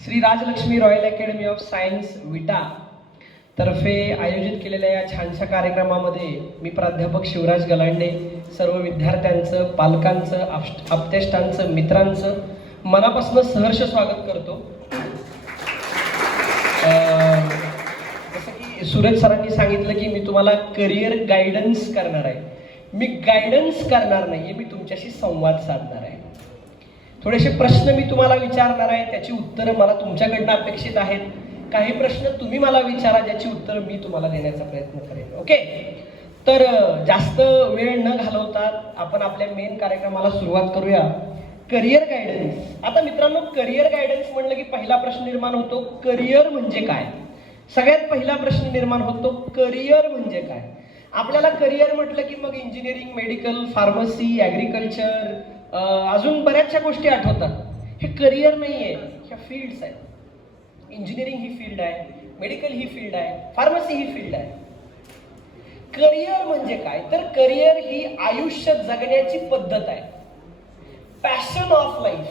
Shri Rajalakshmi royal academy of science Vita तर्फे आयोजित केलेल्या या छानशा कार्यक्रमामध्ये मी प्राध्यापक शिवराज गलांडे सर्व विद्यार्थ्यांचं, पालकांचं, आप्तेष्टांचं, मित्रांचं मनापासून सहर्ष स्वागत करतो. जसं की सूरज सरांनी सांगितलं की मी तुम्हाला करिअर गायडन्स करणार आहे. मी गायडन्स करणार नाही, मी तुमच्याशी संवाद साधणार आहे. थोडेसे प्रश्न मी तुम्हाला विचारणार आहे, त्याची उत्तरं मला तुमच्याकडनं अपेक्षित आहेत. काही प्रश्न तुम्ही मला विचारा, ज्याची उत्तरं मी तुम्हाला देण्याचा प्रयत्न करेन. ओके, तर जास्त वेळ न घालवता आपण आपल्या मेन कार्यक्रमाला सुरुवात करूया. Career guidance. आता मित्रांनो, करिअर गायडन्स म्हणलं की पहिला प्रश्न निर्माण होतो, करिअर म्हणजे काय? सगळ्यात पहिला प्रश्न निर्माण होतो, करिअर म्हणजे काय? आपल्याला करिअर म्हटलं की मग इंजिनिअरिंग, मेडिकल, फार्मसी, ॲग्रिकल्चर, अजून बऱ्याचशा गोष्टी आठवतात. हे करिअर नाही आहे, ह्या फील्ड्स आहेत. इंजिनिअरिंग ही फील्ड आहे, मेडिकल ही फील्ड आहे, फार्मसी ही फील्ड आहे. करिअर म्हणजे काय? तर करिअर ही आयुष्य जगण्याची पद्धत आहे. Passion of life.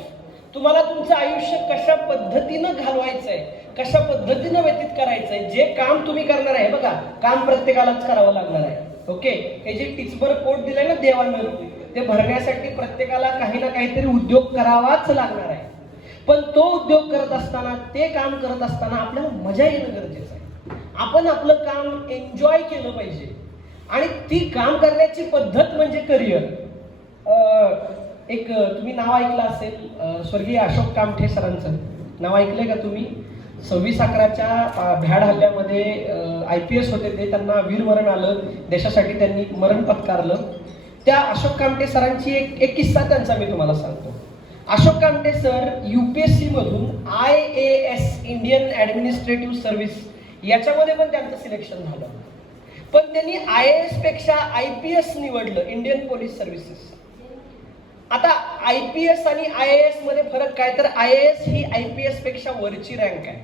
तुम्हाला तुमचं आयुष्य कशा पद्धतीनं घालवायचंय, कशा पद्धतीनं व्यतीत करायचंय, जे काम तुम्ही करणार आहे, बघा काम प्रत्येकालाच करावं लागणार आहे. ओके, हे जे टिचबर पोट दिलंय ना देवानं, ते भरण्यासाठी प्रत्येकाला काही ना काहीतरी उद्योग करावाच लागणार आहे. पण तो उद्योग करत असताना, ते काम करत असताना आपल्याला मजा येणं गरजेचं आहे. आपण आपलं काम एन्जॉय केलं पाहिजे आणि ती काम करण्याची पद्धत म्हणजे करिअर. एक तुम्ही नाव ऐकलं असेल, स्वर्गीय अशोक कामठे सरांचं नाव ऐकलंय का तुम्ही? 26/11च्या भ्याड हल्ल्यामध्ये IPS होते ते, त्यांना वीरमरण आलं, देशासाठी त्यांनी मरण पत्कारलं. त्या अशोक कामठे सरांची एक किस्सा त्यांचा मी तुम्हाला सांगतो. अशोक कामठे सर UPSC मधून IAS, इंडियन ॲडमिनिस्ट्रेटिव्ह सर्व्हिस, याच्यामध्ये पण त्यांचं सिलेक्शन झालं. पण त्यांनी IAS पेक्षा IPS निवडलं, इंडियन पोलीस सर्व्हिसेस. आता IPS आणि IAS मध्ये फरक काय? तर IAS ही IPS पेक्षा वरची रँक आहे.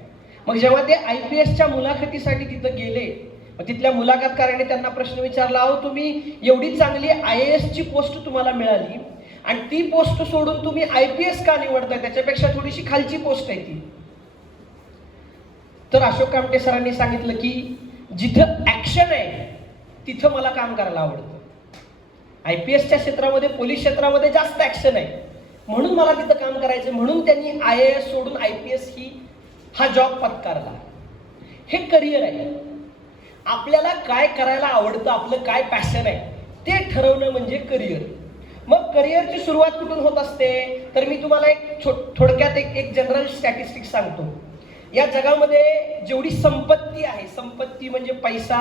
मग जेव्हा ते IPSच्या मुलाखतीसाठी तिथं गेले, तिथल्या मुलाखतकाराने त्यांना प्रश्न विचारला, अहो तुम्ही एवढी चांगली IASची पोस्ट तुम्हाला मिळाली आणि ती पोस्ट सोडून तुम्ही IPS का निवडताय? त्याच्यापेक्षा थोडीशी खालची पोस्ट आहे ती. तर अशोक कामठे सरांनी सांगितलं की जिथं ऍक्शन आहे तिथं मला काम करायला आवडतं. IPSच्या क्षेत्रामध्ये, पोलीस क्षेत्रामध्ये जास्त ऍक्शन आहे, म्हणून मला तिथं काम करायचं. म्हणून त्यांनी IAS सोडून IPS हा जॉब पत्कारला. हे करिअर आहे. आपल्याला काय करायला आवडतं, आपलं काय पॅशन आहे ते ठरवणं म्हणजे करिअर. मग करिअरची सुरुवात कुठून होत असते? तर मी तुम्हाला एक थोडक्यात एक जनरल स्टॅटिस्टिक्स सांगतो. या जगामध्ये जेवढी संपत्ती आहे, संपत्ती म्हणजे पैसा,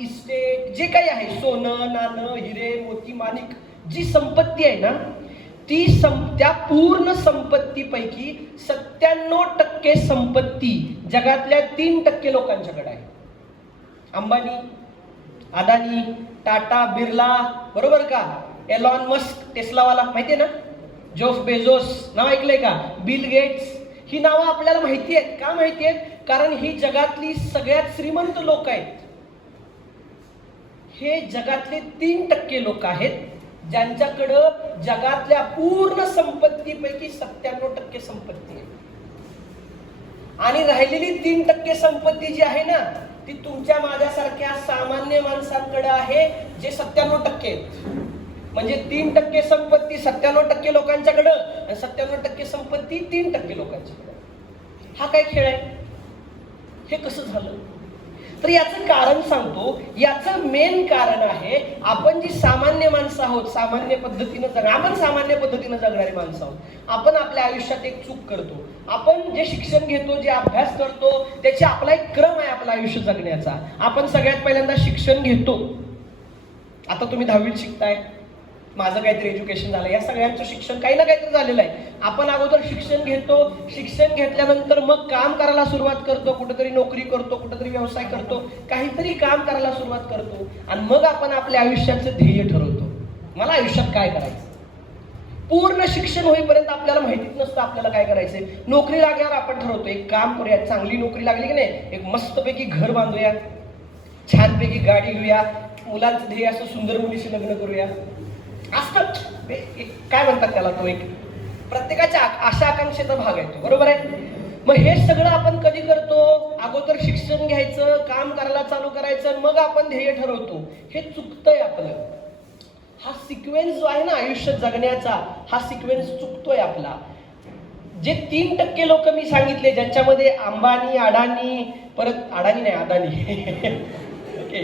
इस्टेट, जे काही आहे, सोनं, नाणं, हिरे, मोती, माणिक, जी संपत्ती आहे ना, त्या पूर्ण संपत्तीपैकी 97% संपत्ती जगातल्या 3% लोकांच्याकडे आहे. अंबानी, अदानी, टाटा, बिर्ला, बरोबर का? एलॉन मस्क, टेस्लावाला, माहितीये ना? जेफ बेझोस नाव ऐकलंय का? Bill Gates. ही नावं आपल्याला माहिती आहेत. का माहिती आहेत? कारण ही जगातली सगळ्यात श्रीमंत लोक आहेत. हे जगातले 3% लोक आहेत ज्यांच्याकडं जगातल्या पूर्ण संपत्तीपैकी 97% संपत्ती आहे. आणि राहिलेली 3% संपत्ती जी आहे ना, ती तुमच्या माझ्यासारख्या सामान्य माणसांकडे आहे, जे 97% आहेत. म्हणजे 3% संपत्ती 97% लोकांच्याकडं आणि 97% संपत्ती 3% लोकांच्याकडं. हा काय खेळ आहे? हे कसं झालं? तर याचं कारण सांगतो. याचं मेन कारण आहे, आपण जी सामान्य माणसं आहोत, सामान्य पद्धतीनं आपण सामान्य पद्धतीनं जगणारी माणसं आहोत. आपण आपल्या आयुष्यात एक चूक करतो. आपण जे शिक्षण घेतो, जे अभ्यास करतो, त्याची आपला एक क्रम आहे आपलं आयुष्य जगण्याचा. आपण सगळ्यात पहिल्यांदा शिक्षण घेतो. आता तुम्ही 10वीत शिकताय, माझं काहीतरी एज्युकेशन झालं, या सगळ्यांचं शिक्षण काही ना काहीतरी झालेलं आहे. आपण अगोदर शिक्षण घेतो, शिक्षण घेतल्यानंतर मग काम करायला सुरुवात करतो, कुठेतरी नोकरी करतो, कुठेतरी व्यवसाय करतो, काहीतरी काम करायला सुरुवात करतो आणि मग आपण आपल्या आयुष्याचं ध्येय ठरवतो. मला आयुष्यात काय करायचं? पूर्ण शिक्षण होईपर्यंत आपल्याला माहितीच नसतं आपल्याला काय करायचंय. नोकरी लागल्यावर आपण ठरवतो, एक काम करूया, चांगली नोकरी लागली की नाही, एक मस्तपैकी घर बांधूया, छानपैकी गाडी घेऊया, मुलांचं ध्येय असं सुंदर मुलीशी लग्न करूया. असतं काय म्हणतात त्याला, तो एक प्रत्येकाच्या आशा आकांक्षेचा भाग आहे तो, बरोबर आहे? मग हे सगळं आपण कधी करतो? अगोदर शिक्षण घ्यायचं, काम करायला चालू करायचं, मग आपण ध्येय ठरवतो. हे चुकतंय आपलं. हा सिक्वेन्स जो आहे ना आयुष्य जगण्याचा, हा सिक्वेन्स चुकतोय आपला. जे 3% लोक मी सांगितले, ज्यांच्यामध्ये अंबानी, अडानी, परत अडानी नाही अदानी ओके,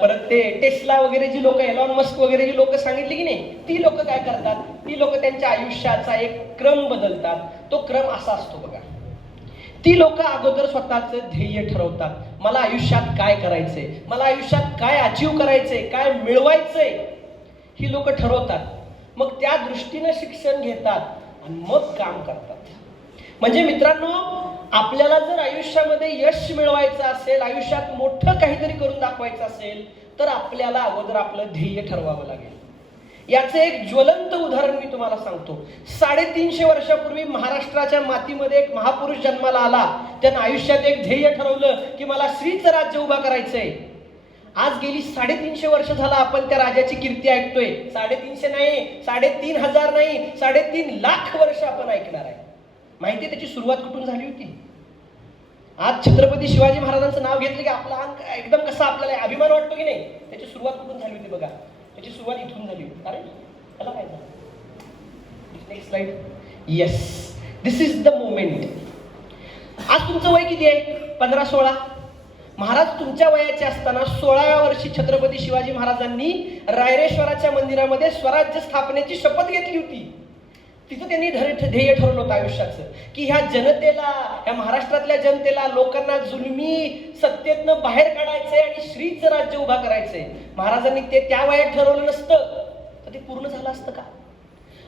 परत ते टेस्ला वगैरे जी लोक, एलॉन मस्क वगैरे जी लोक सांगितली की नाही, ती लोक काय करतात? ती लोक त्यांच्या आयुष्याचा एक क्रम बदलतात. तो क्रम असा असतो बघा. ती लोक अगोदर स्वतःचं ध्येय ठरवतात. मला आयुष्यात काय करायचंय, मला आयुष्यात काय अचीव करायचंय, काय मिळवायचंय, ही लोक ठरवतात. मग त्या दृष्टीनं शिक्षण घेतात आणि मग काम करतात. म्हणजे मित्रांनो, आपल्याला जर आयुष्यामध्ये यश मिळवायचं असेल, आयुष्यात मोठं काहीतरी करून दाखवायचं असेल, तर आपल्याला अगोदर आपलं ध्येय ठरवावं लागेल. याचं एक ज्वलंत उदाहरण मी तुम्हाला सांगतो. 350 वर्षापूर्वी महाराष्ट्राच्या मातीमध्ये एक महापुरुष जन्माला आला. त्यानं आयुष्यात एक ध्येय ठरवलं की मला श्रीचं राज्य उभा करायचंय. आज गेली 350 वर्ष झाला आपण त्या राजाची कीर्ती ऐकतोय. 350 नाही, 3500 नाही, 3.5 लाख वर्ष आपण ऐकणार आहे. माहिती त्याची सुरुवात कुठून झाली होती? आज छत्रपती शिवाजी महाराजांचं नाव घेतलं की आपला अंग एकदम कसा आपल्याला अभिमान वाटतो की नाही? त्याची सुरुवात कुठून झाली होती बघा. त्याची सुरुवात इथून झाली होती. अरे त्याला काय झालं? Next slide. Yes, this is the moment. आज तुमचं वय किती आहे? 15-16. महाराज तुमच्या वयाचे असताना 16व्या वर्षी छत्रपती शिवाजी महाराजांनी रायरेश्वराच्या मंदिरामध्ये स्वराज्य स्थापनेची शपथ घेतली होती. तिथं त्यांनी ध्येय ठरवलं होतं आयुष्याचं की ह्या जनतेला, ह्या महाराष्ट्रातल्या जनतेला, लोकांना जुलमी सत्तेतनं बाहेर काढायचंय आणि श्रीचं राज्य उभा करायचंय. महाराजांनी ते त्या वयात ठरवलं नसतं तर ते पूर्ण झालं असतं का?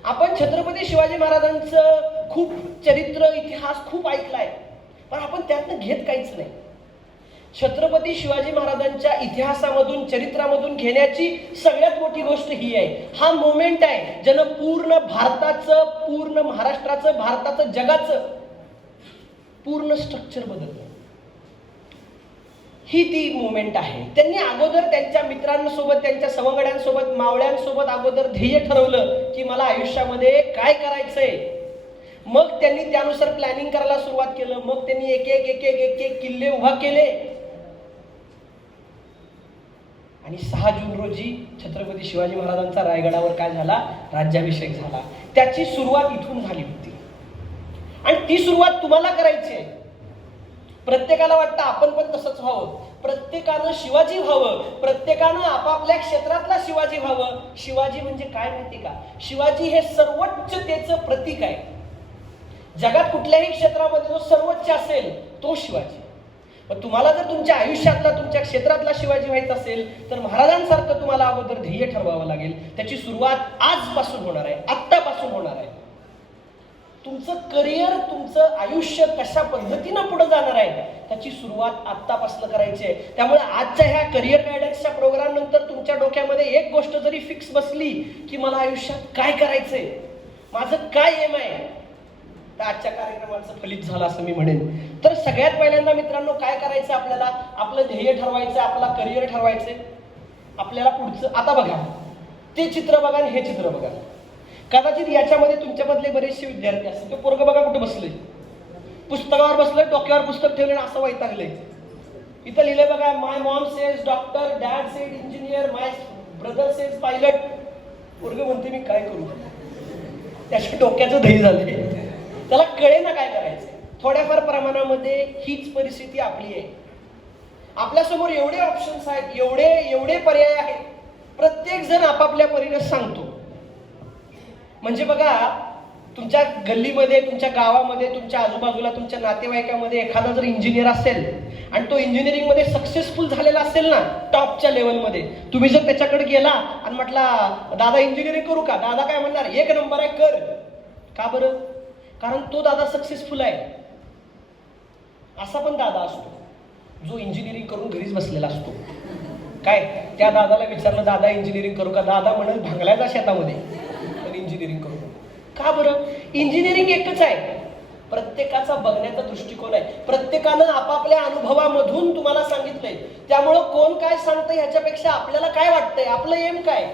आपण छत्रपती शिवाजी महाराजांचं खूप चरित्र, इतिहास खूप ऐकलाय, पण आपण त्यातनं घेत काहीच नाही. छत्रपती शिवाजी महाराजांच्या इतिहासामधून, चरित्रामधून घेण्याची सगळ्यात मोठी गोष्ट ही आहे. हा मोमेंट आहे ज्यानं पूर्ण भारताचं, पूर्ण महाराष्ट्राचं, भारताचं, जगाचं पूर्ण स्ट्रक्चर बदललं. ही ती मोमेंट आहे. त्यांनी अगोदर त्यांच्या मित्रांसोबत, त्यांच्या सवंगड्यांसोबत, मावळ्यांसोबत अगोदर ध्येय ठरवलं की मला आयुष्यामध्ये काय करायचंय. मग त्यांनी त्यानुसार प्लॅनिंग करायला सुरुवात केलं. मग त्यांनी एक एक किल्ले उभा केले आणि 6 जून रोजी छत्रपती शिवाजी महाराजांचा रायगडावर काय झाला? राज्याभिषेक झाला. त्याची सुरुवात इथून झाली होती आणि ती सुरुवात तुम्हाला करायची आहे. प्रत्येकाला वाटतं आपण पण तसंच व्हावं, प्रत्येकानं शिवाजी व्हावं, प्रत्येकानं आपापल्या क्षेत्रातला शिवाजी व्हावं. शिवाजी म्हणजे काय माहिती का? शिवाजी हे सर्वोच्चतेचं प्रतीक आहे. जगात कुठल्याही क्षेत्रामध्ये जो सर्वोच्च असेल तो शिवाजी. पण तुम्हाला जर तुमच्या आयुष्यातला, तुमच्या क्षेत्रातला शिवाजी व्हायचा असेल तर महाराजांसारखं तुम्हाला अगोदर ध्येय ठरवावं लागेल. त्याची सुरुवात आजपासून होणार आहे, आत्तापासून होणार आहे. तुमचं करिअर, तुमचं आयुष्य कशा पद्धतीनं पुढे जाणार आहे त्याची सुरुवात आत्तापासून करायची आहे. त्यामुळे आजच्या ह्या करिअर गायडन्सच्या प्रोग्राम नंतर तुमच्या डोक्यामध्ये एक गोष्ट जरी फिक्स बसली की मला आयुष्यात काय करायचंय, माझं काय एम आहे, तर आजच्या कार्यक्रमाचं फलित झालं असं मी म्हणेन. तर सगळ्यात पहिल्यांदा मित्रांनो काय करायचं? आपल्याला आपलं ध्येय ठरवायचं, आपला करिअर ठरवायचंय. आपल्याला पुढचं आता बघा, ते चित्र बघा आणि हे चित्र बघा. कदाचित याच्यामध्ये तुमच्यामधले बरेचसे विद्यार्थी असतील. तो पोरग बघा कुठे बसले, पुस्तकावर बसले, डोक्यावर पुस्तक ठेवले असं वैतागले. इथं लिहिले बघा, my mom says doctor, dad says engineer, my brother says pilot. पोरग म्हणते मी काय करू? त्याच्या डोक्याचं ध्येय झालंय, त्याला कळे ना काय करायचं. थोड्याफार प्रमाणामध्ये हीच परिस्थिती आपली आहे. आपल्यासमोर एवढे ऑप्शन्स आहेत, एवढे पर्याय आहेत. प्रत्येक जण आपापल्या परीने सांगतो. म्हणजे बघा, तुमच्या गल्लीमध्ये, तुमच्या गावामध्ये, तुमच्या आजूबाजूला, तुमच्या नातेवाईकामध्ये एखादा जर इंजिनियर असेल आणि तो इंजिनिअरिंग मध्ये सक्सेसफुल झालेला असेल ना, टॉपच्या लेवलमध्ये, तुम्ही जर त्याच्याकडे गेला आणि म्हटला दादा इंजिनिअरिंग करू का, दादा काय म्हणणार? 1 नंबर आहे, कर. का बरं? कारण तो दादा सक्सेसफुल आहे. असा पण दादा असतो जो इंजिनिअरिंग करून घरीच बसलेला असतो. काय त्या दादाला विचारलं दादा इंजिनिअरिंग करू का, दादा म्हणेल भांगल्याच्या शेतामध्ये, पण इंजिनिअरिंग करू का बरं? इंजिनिअरिंग एकच आहे, प्रत्येकाचा बघण्याचा दृष्टिकोन आहे. प्रत्येकानं आपापल्या अनुभवामधून तुम्हाला सांगितलंय. त्यामुळं कोण काय सांगतंय ह्याच्यापेक्षा आपल्याला काय वाटतंय, आपलं एम काय,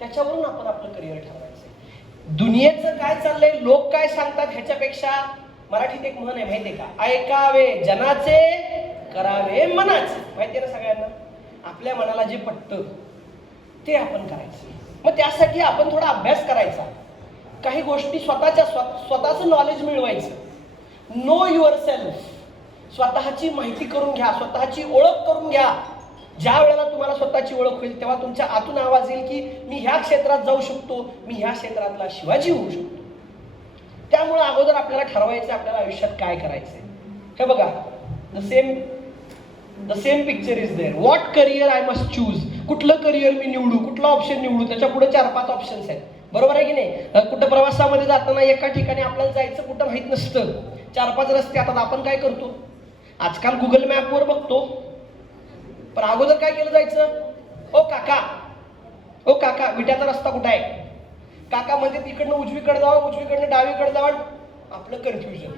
त्याच्यावरून आपण आपलं करिअर ठरवायचं. दुनियेचं काय चाललंय, लोक काय सांगतात ह्याच्यापेक्षा मराठीत एक म्हण आहे माहितीये का, ऐकावे जनाचे करावे मनाचे. माहितीये ना सगळ्यांना, आपल्या मनाला जे पटतं ते आपण करायचं. मग त्यासाठी आपण थोडा अभ्यास करायचा, काही गोष्टी स्वतःचं नॉलेज मिळवायचं. नो युअर सेल्फ, स्वतःची माहिती करून घ्या, स्वतःची ओळख करून घ्या. ज्या वेळेला तुम्हाला स्वतःची ओळख होईल तेव्हा तुमच्या आतून आवाज येईल की मी ह्या क्षेत्रात जाऊ शकतो, मी ह्या क्षेत्रातला शिवाजी होऊ शकतो. त्यामुळे अगोदर आपल्याला ठरवायचं आपल्याला आयुष्यात काय करायचंय. हे बघा, the same picture is there. What career I must choose, कुठलं करिअर मी निवडू, कुठला ऑप्शन निवडू, त्याच्या पुढे 4-5 ऑप्शन्स आहेत. बरोबर आहे की नाही. कुठं प्रवासामध्ये जाताना एका ठिकाणी आपल्याला जायचं कुठं माहित नसतं, 4-5 रस्ते. आता आपण काय करतो, आजकाल गुगल मॅपवर बघतो, पण अगोदर काय केलं जायचं, ओ काका विट्याचा रस्ता कुठं आहे. काका म्हणजे तिकडनं उजवीकडे जावं, उजवीकडनं डावीकडे जावं. आपलं कन्फ्युजन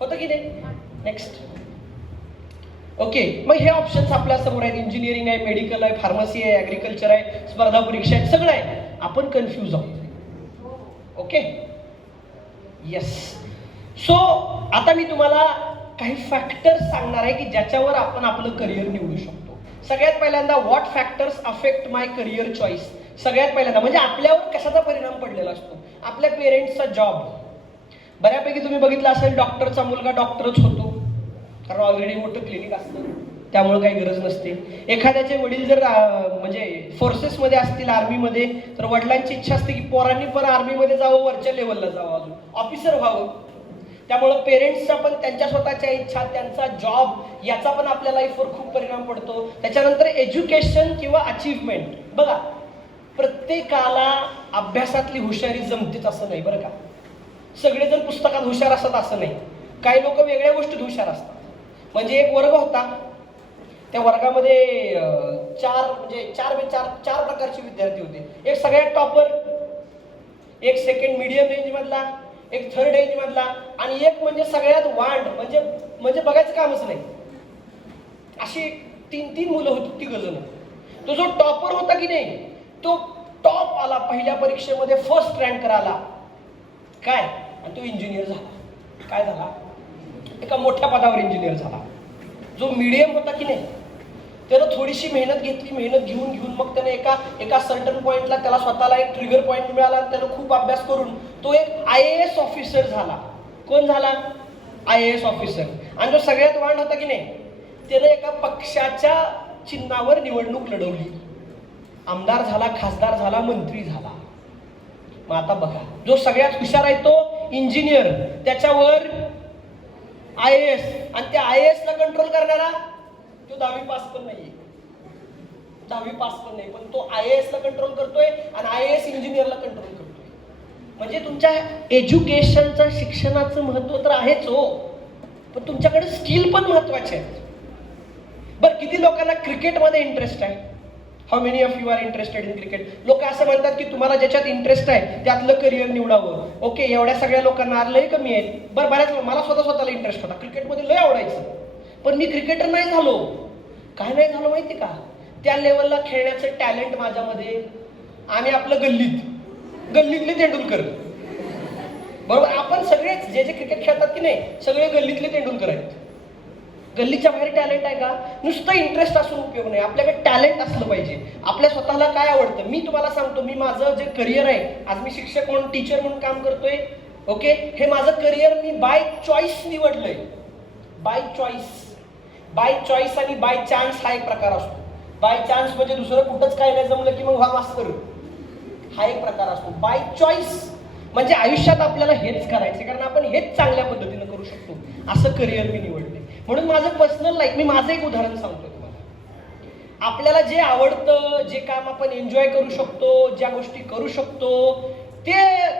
होतं की नाही. नेक्स्ट. ओके, मग हे ऑप्शन्स आपल्या समोर आहेत. इंजिनिअरिंग आहे, मेडिकल आहे, फार्मसी आहे, ॲग्रिकल्चर आहे, स्पर्धा परीक्षा आहेत, सगळं आहे. आपण कन्फ्यूज आहोत. Okay, yes. सो आता मी तुम्हाला काही फॅक्टर्स सांगणार आहे की ज्याच्यावर आपण आपलं करिअर निवडू शकतो. सगळ्यात पहिल्यांदा, what factors affect my career choice. सगळ्यात पहिल्यांदा म्हणजे आपल्यावर कशाचा परिणाम पडलेला असतो, आपल्या पेरेंट्सचा जॉब. बऱ्यापैकी तुम्ही बघितलं असेल, डॉक्टरचा मुलगा डॉक्टरच होतो, कारण ऑलरेडी मोठं क्लिनिक असतं, त्यामुळे काही गरज नसते. एखाद्याचे वडील जर म्हणजे फोर्सेसमध्ये असतील, आर्मीमध्ये, तर वडिलांची इच्छा असते की पोरांनी पण आर्मीमध्ये जावं, वरच्या लेवलला जावं, अजून ऑफिसर व्हावं. त्यामुळं पेरेंट्सचा पण त्यांच्या स्वतःच्या इच्छा, त्यांचा जॉब, याचा पण आपल्या लाईफवर खूप परिणाम पडतो. त्याच्यानंतर एज्युकेशन किंवा अचीवमेंट. बघा, प्रत्येकाला अभ्यासातली हुशारी जमतेच असं नाही बरं का. सगळेजण पुस्तकात हुशार असतात असं नाही. काही लोक वेगळ्या गोष्टीत हुशार असतात. म्हणजे एक वर्ग होता, त्या वर्गामध्ये चार प्रकारचे विद्यार्थी होते. एक सगळ्यात टॉपर, एक सेकंड मीडियम रेंज मधला, एक थर्ड रेंज मधला, आणि एक म्हणजे सगळ्यात वांड, म्हणजे बघायचं कामच नाही. अशी 3 मुलं होती, 3 जण. तो जो टॉपर होता की नाही, तो टॉप आला पहिल्या परीक्षेमध्ये, फर्स्ट रँकर आला. काय, आणि तो इंजिनियर झाला. काय झाला, एका मोठ्या पदावर इंजिनियर झाला. जो मीडियम होता की नाही, त्यानं थोडीशी मेहनत घेतली, मेहनत घेऊन मग त्याने एका सर्टन पॉइंटला त्याला स्वतःला एक ट्रिगर पॉइंट मिळाला. त्यानं खूप अभ्यास करून तो एक IAS ऑफिसर झाला. कोण झाला, IAS ऑफिसर. आणि जो सगळ्यात वांड होता की नाही, त्यानं एका पक्षाच्या चिन्हावर निवडणूक लढवली, आमदार झाला, खासदार झाला, मंत्री झाला. मग आता बघा, जो सगळ्यात हुशार आहे तो इंजिनियर, त्याच्यावर IAS, आणि त्या IAS ला कंट्रोल करणारा तो 10वी पास पण नाही, पण तो IAS ला कंट्रोल करतोय आणि IAS इंजिनियरला कंट्रोल करतोय. म्हणजे तुमच्या एज्युकेशनचं, शिक्षणाचं महत्व तर आहेच हो, पण तुमच्याकडे स्किल पण महत्वाचे आहेत. बरं, किती लोकांना क्रिकेटमध्ये इंटरेस्ट आहे? How many of you are interested in cricket? लोक असं म्हणतात की तुम्हाला ज्याच्यात इंटरेस्ट आहे त्यातलं करिअर निवडावं. ओके, एवढ्या सगळ्या लोकांना लय कमी आहेत. बरं, बऱ्याच मला स्वतःला इंटरेस्ट होता, क्रिकेटमध्ये लय आवडायचं, पण मी क्रिकेटर नाही झालो. काय नाही झालो माहिती का, त्या लेवलला खेळण्याचं टॅलेंट माझ्यामध्ये. आम्ही आपलं गल्लीतले तेंडुलकर, बरोबर. आपण सगळेच जे क्रिकेट खेळतात की नाही, सगळे गल्लीतले तेंडुलकर आहेत. गल्लीच्या बाहेर टॅलेंट आहे का? नुसतं इंटरेस्ट असून उपयोग नाही, आपल्याकडे टॅलेंट असलं पाहिजे. आपल्या स्वतःला काय आवडतं. मी तुम्हाला सांगतो, मी माझं जे करिअर आहे, आज मी शिक्षक म्हणून, टीचर म्हणून काम करतोय. ओके, हे माझं करिअर मी बाय चॉईस निवडलंय. बाय चॉईस आणि बाय चान्स हा एक प्रकार असतो. बाय चान्स म्हणजे दुसरं कुठंच काय नाही जमलं की मग हा मास्तर, हा एक प्रकार असतो. बाय चॉईस म्हणजे आयुष्यात आपल्याला हेच करायचं, कारण आपण हेच चांगल्या पद्धतीनं करू शकतो, असं करिअर मी निवडले. म्हणून माझं पर्सनल लाईफ, मी माझं एक उदाहरण सांगतो तुम्हाला. आपल्याला जे आवडतं, जे काम आपण एन्जॉय करू शकतो, ज्या गोष्टी करू शकतो,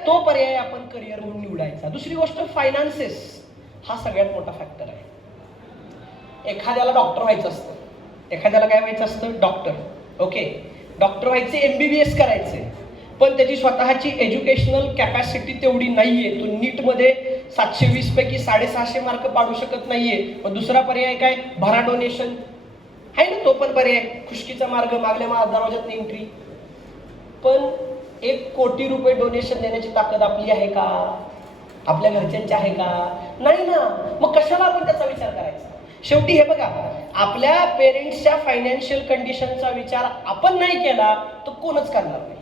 तो पर्याय आपण करिअर म्हणून निवडायचा. दुसरी गोष्ट, फायनान्सेस हा सगळ्यात मोठा फॅक्टर आहे. एखाद्याला डॉक्टर व्हायचं असतं, एखाद्याला काय व्हायचं असतं, डॉक्टर. ओके, डॉक्टर व्हायचे, MBBS करायचे, पण त्याची स्वतःची एज्युकेशनल कॅपॅसिटी तेवढी नाहीये. तो नीटमध्ये 720 पैकी 650 मार्क पाडू शकत नाहीये. मग दुसरा पर्याय काय, भरा डोनेशन आहे ना, तो पण पर्याय. खुशकीचा मार्ग, मागल्या दरवाजात एंट्री. पण 1 कोटी रुपये डोनेशन देण्याची ताकद आपली आहे का? आपल्या घरच्यांचे आहे का? नाही ना. मग कशाला आपण त्याचा विचार करायचा? शेवटी हे बघा, आपल्या पेरेंट्सच्या फायनान्शियल कंडिशनचा विचार आपण नाही केला तर कोणच करणार नाही.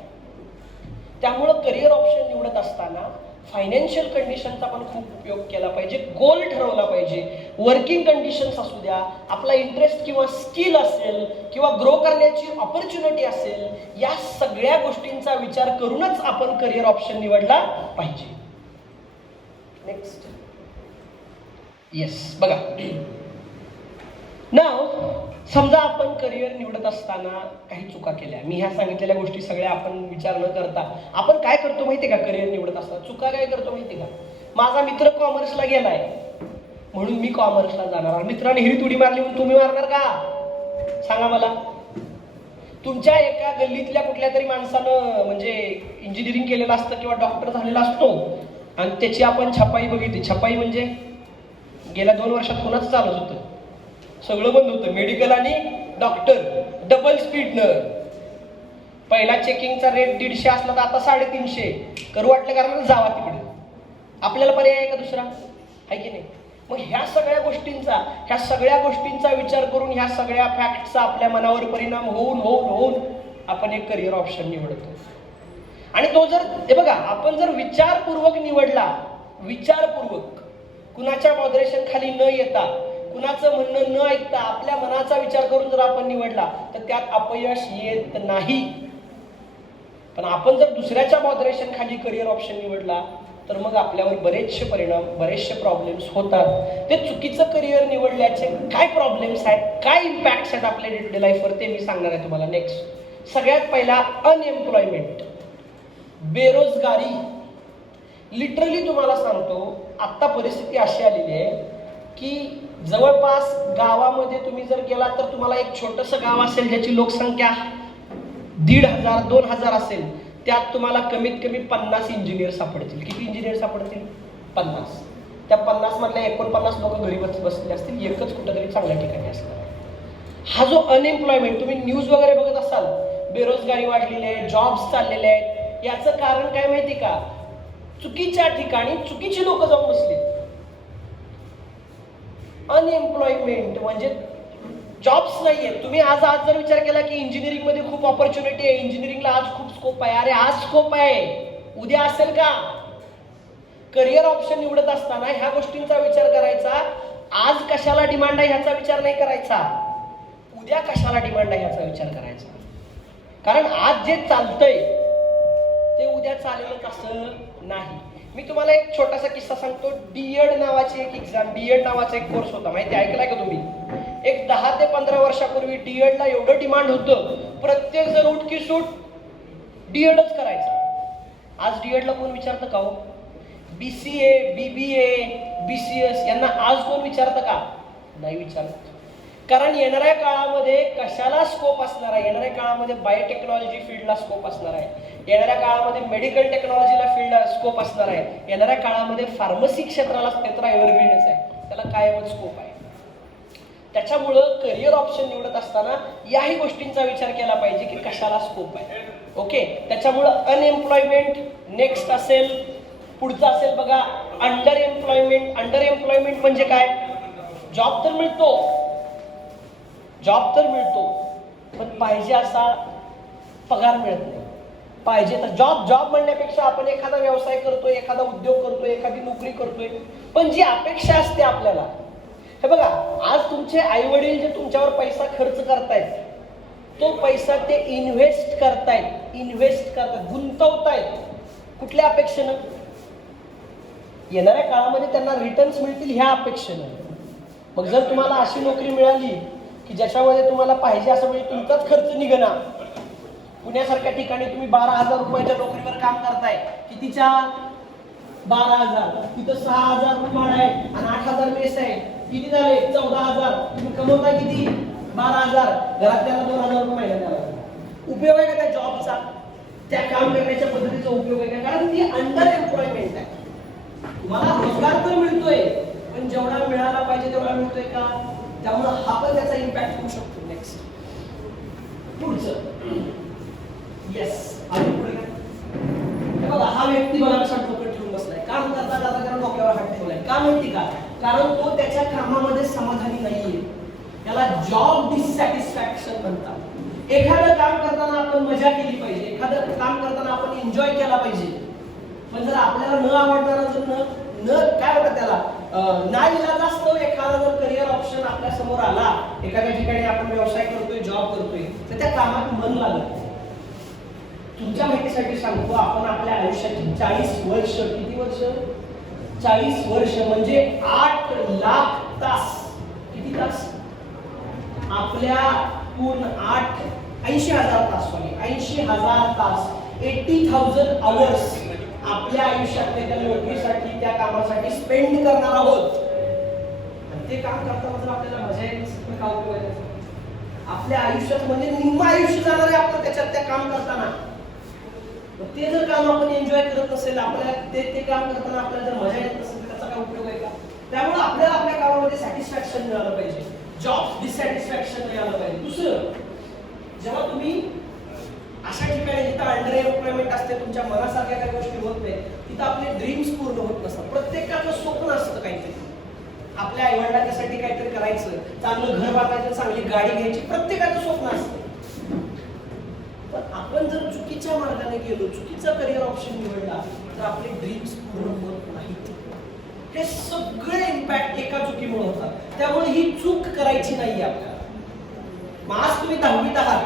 त्यामुळं करिअर ऑप्शन निवडत असताना फायनान्शियल कंडिशनचा पण खूप उपयोग केला पाहिजे, गोल ठरवला पाहिजे. वर्किंग कंडिशन्स असू द्या, आपला इंटरेस्ट किंवा स्किल असेल किंवा ग्रो करण्याची ऑपॉर्च्युनिटी असेल, या सगळ्या गोष्टींचा विचार करूनच आपण करिअर ऑप्शन निवडला पाहिजे. नेक्स्ट. येस, बघा नाव, समजा आपण करिअर निवडत असताना काही चुका केल्या. मी ह्या सांगितलेल्या गोष्टी सगळ्या आपण विचार न करता आपण काय करतो माहितीये का? करिअर निवडत असताना चुका काय करतो माहितीये का? माझा मित्र कॉमर्सला गेलाय म्हणून मी कॉमर्सला जाणार. मित्राने हिरी उडी मारली म्हणून तुम्ही मारणार का? सांगा मला. तुमच्या एका गल्लीतल्या कुठल्या तरी माणसानं म्हणजे इंजिनिअरिंग केलेलं असतं किंवा डॉक्टर झालेला असतो आणि त्याची आपण छपाई बघितली. छपाई म्हणजे गेल्या 2 वर्षात कोणाच चालत होतं? सगळं बंद होतं. मेडिकल आणि डॉक्टर डबल स्पीडनं. पहिला चेकिंगचा रेट 150 असला तर आता 350. करू वाटलं कारण जावा तिकडे. आपल्याला पर्याय आहे का दुसरा? आहे की नाही? मग ह्या सगळ्या गोष्टींचा विचार करून ह्या सगळ्या फॅक्टचा आपल्या मनावर परिणाम होऊन आपण एक करिअर ऑप्शन निवडतो. आणि तो जर हे बघा, आपण जर विचारपूर्वक निवडला, विचारपूर्वक कुणाच्या मॉडरेशन खाली न येता, कुणाचं म्हणणं न ऐकता, आपल्या मनाचा विचार करून जर आपण निवडला तर त्यात अपयश येत नाही. पण आपण जर दुसऱ्याच्या मॉडरेशन खाली करिअर ऑप्शन निवडला तर मग आपल्यावर बरेचसे परिणाम, बरेचसे प्रॉब्लेम्स होतात. ते चुकीचं करिअर निवडल्याचे काय प्रॉब्लेम्स आहेत, काय इम्पॅक्ट्स आहेत आपल्या डे टू डे लाईफवर, ते मी सांगणार आहे तुम्हाला. नेक्स्ट. सगळ्यात पहिला अनएम्प्लॉयमेंट, बेरोजगारी. लिटरली तुम्हाला सांगतो, आता परिस्थिती अशी आलेली आहे की जवळपास गावामध्ये तुम्ही जर गेला तर तुम्हाला एक छोटंसं गाव असेल ज्याची लोकसंख्या 1,500-2,000 असेल, त्यात तुम्हाला कमीत कमी 50 इंजिनियर सापडतील. किती इंजिनियर सापडतील? 50. त्या 50 मधल्या 49 लोक घरी बसले असतील, एकच कुठंतरी चांगल्या ठिकाणी असणार. हा जो अनएम्प्लॉयमेंट, तुम्ही न्यूज वगैरे बघत असाल, बेरोजगारी वाढलेली आहे, जॉब्स चाललेले आहेत, याचं कारण काय माहिती का? चुकीच्या ठिकाणी चुकीची लोक जाऊन बसली. अनएम्प्लॉयमेंट म्हणजे जॉब्स नाहीये. तुम्ही आज जर विचार केला की इंजिनिअरिंग मध्ये खूप ऑपॉर्च्युनिटी आहे, इंजिनिअरिंगला आज खूप स्कोप आहे, अरे आज स्कोप आहे, उद्या असेल का? करिअर ऑप्शन निवडत असताना ह्या गोष्टींचा विचार करायचा. आज कशाला डिमांड आहे ह्याचा विचार नाही करायचा, उद्या कशाला डिमांड आहे ह्याचा विचार करायचा. कारण आज जे चालतंय ते उद्या चालेलच असं नाही. मी तुम्हाला एक छोटासा किस्सा सांगतो. डीएड नावाची एक एक्झाम, डीएड नावाचा एक कोर्स होता, माहिती ऐकलाय का तुम्ही? एक 10 ते 15 वर्षापूर्वी डीएडला एवढं डिमांड होतं, प्रत्येक जण उठकी सूट डीएडच करायचा. आज डीएडला कोण विचारतं का हो? बीसीए, बीबीए, बीसीएस यांना आज कोण विचारतं का? नाही विचारत. कारण येणाऱ्या काळामध्ये कशाला स्कोप असणार आहे? येणाऱ्या काळामध्ये बायोटेक्नॉलॉजी फील्डला स्कोप असणार आहे, येणाऱ्या काळामध्ये मेडिकल टेक्नॉलॉजीला फील्डला स्कोप असणार आहे, येणाऱ्या काळामध्ये फार्मसी क्षेत्राला एव्हरग्रीनच आहे, त्याला कायमच स्कोप आहे. त्याच्यामुळं करिअर ऑप्शन निवडत असताना याही गोष्टींचा विचार केला पाहिजे की कशाला स्कोप आहे. ओके, त्याच्यामुळं अनएम्प्लॉयमेंट. नेक्स्ट असेल, पुढचं असेल बघा, अंडर एम्प्लॉयमेंट. अंडर एम्प्लॉयमेंट म्हणजे काय? जॉब तर मिळतो, पण पाहिजे असा पगार मिळत नाही. पाहिजे तर जॉब म्हणण्यापेक्षा आपण एखादा व्यवसाय करतोय, एखादा उद्योग करतोय, एखादी नोकरी करतोय, पण जी अपेक्षा असते आपल्याला, हे बघा, आज तुमचे आई वडील जे तुमच्यावर पैसा खर्च करतायत, तो पैसा ते इन्व्हेस्ट करतायत, गुंतवतायत. कुठल्या अपेक्षेनं? येणाऱ्या काळामध्ये त्यांना रिटर्न्स मिळतील ह्या अपेक्षेनं. मग जर तुम्हाला अशी नोकरी मिळाली की ज्याच्यामध्ये तुम्हाला पाहिजे असं म्हणजे तुमचाच खर्च निघणार, पुण्यासारख्या ठिकाणी तुम्ही 12,000 रुपयाच्या नोकरीवर काम करताय, कितीच्या? 12,000. तिथं 6,000 रुपये भाडं आहे आणि 8,000 मेस आहे, किती झाले? 14,000. तुम्ही कमवताय किती? 12,000. घरात त्याला 2,000 रुपये महिना द्यावा. उपयोग आहे का त्या जॉबचा? त्या काम करण्याच्या पद्धतीचा उपयोग आहे का? कारण ती अंडर एम्प्लॉयमेंट आहे. तुम्हाला रोजगार तर मिळतोय, पण जेवढा मिळाला पाहिजे तेवढा मिळतोय का? त्यामुळे हा पण त्याचा इम्पॅक्ट होऊ शकतो. नेक्स्ट, पुढचं. येस, आणि पुढे काय? बघा, हा व्यक्ती मला कशा डोकं ठेवून बसलाय. काम करता माहिती का? कारण तो त्याच्या कामामध्ये समाधानी नाहीये. त्याला जॉब डिससॅटिस्फॅक्शन म्हणतात. एखादं काम करताना आपण मजा केली पाहिजे, एखादं काम करताना आपण एन्जॉय केला पाहिजे. पण जर आपल्याला न आवडणारा जर न काय होतं त्याला नाईलाजास्तव एखादा जर करिअर ऑप्शन आपल्या समोर आला, एखाद्या ठिकाणी आपण व्यवसाय करतोय, जॉब करतोय, तर त्या कामात मन लागत. तुमच्या माहितीसाठी सांगतो, आपण आपल्या आयुष्याची 40 वर्ष, किती वर्ष? 40 वर्ष म्हणजे 8 लाख तास. किती तास? आपल्या पूर्ण 80,000 तास, सॉरी 80,000 तास, 80,000 आवर्स आपल्या आयुष्यात त्या नोकरीसाठी, त्या कामासाठी स्पेंड करणार आहोत. आणि ते काम करताना जर आपल्याला मजा येत नसेल तर काय उपयोग आहे? आपल्या आयुष्यात म्हणजे निम्म आयुष्य जाणार आहे आपलं त्याच्यात, त्या काम करताना. ते जर काम आपण एन्जॉय करत नसेल, आपल्याला ते काम करताना आपल्याला जर मजा येत नसेल, त्याचा काय उपयोग आहे का? त्यामुळे आपल्याला आपल्या कामामध्ये सॅटिस्फॅक्शन मिळालं पाहिजे, जॉब डिससॅटिस्फॅक्शन मिळालं पाहिजे. दुसरं, जेव्हा तुम्ही अशा ठिकाणी जिथं अंडर एम्प्लॉयमेंट असते, तुमच्या मनासारख्या काही गोष्टी होत नाही, तिथं आपले ड्रीम्स पूर्ण होत नसतात. प्रत्येकाचं स्वप्न असतं काहीतरी, आपल्या आईवडिलांसाठी काहीतरी करायचं, चांगलं घर बांधायचं, चांगली गाडी घ्यायची, प्रत्येकाचं स्वप्न असतं. पण आपण जर चुकीच्या मार्गाने गेलो, चुकीचा करिअर ऑप्शन निवडला, तर आपले ड्रीम्स पूर्ण होत नाहीत. हे सगळे इम्पॅक्ट एका चुकीमुळे होतात. त्यामुळे ही चूक करायची नाही आपल्याला. मग आज तुम्ही 10वीत आहात,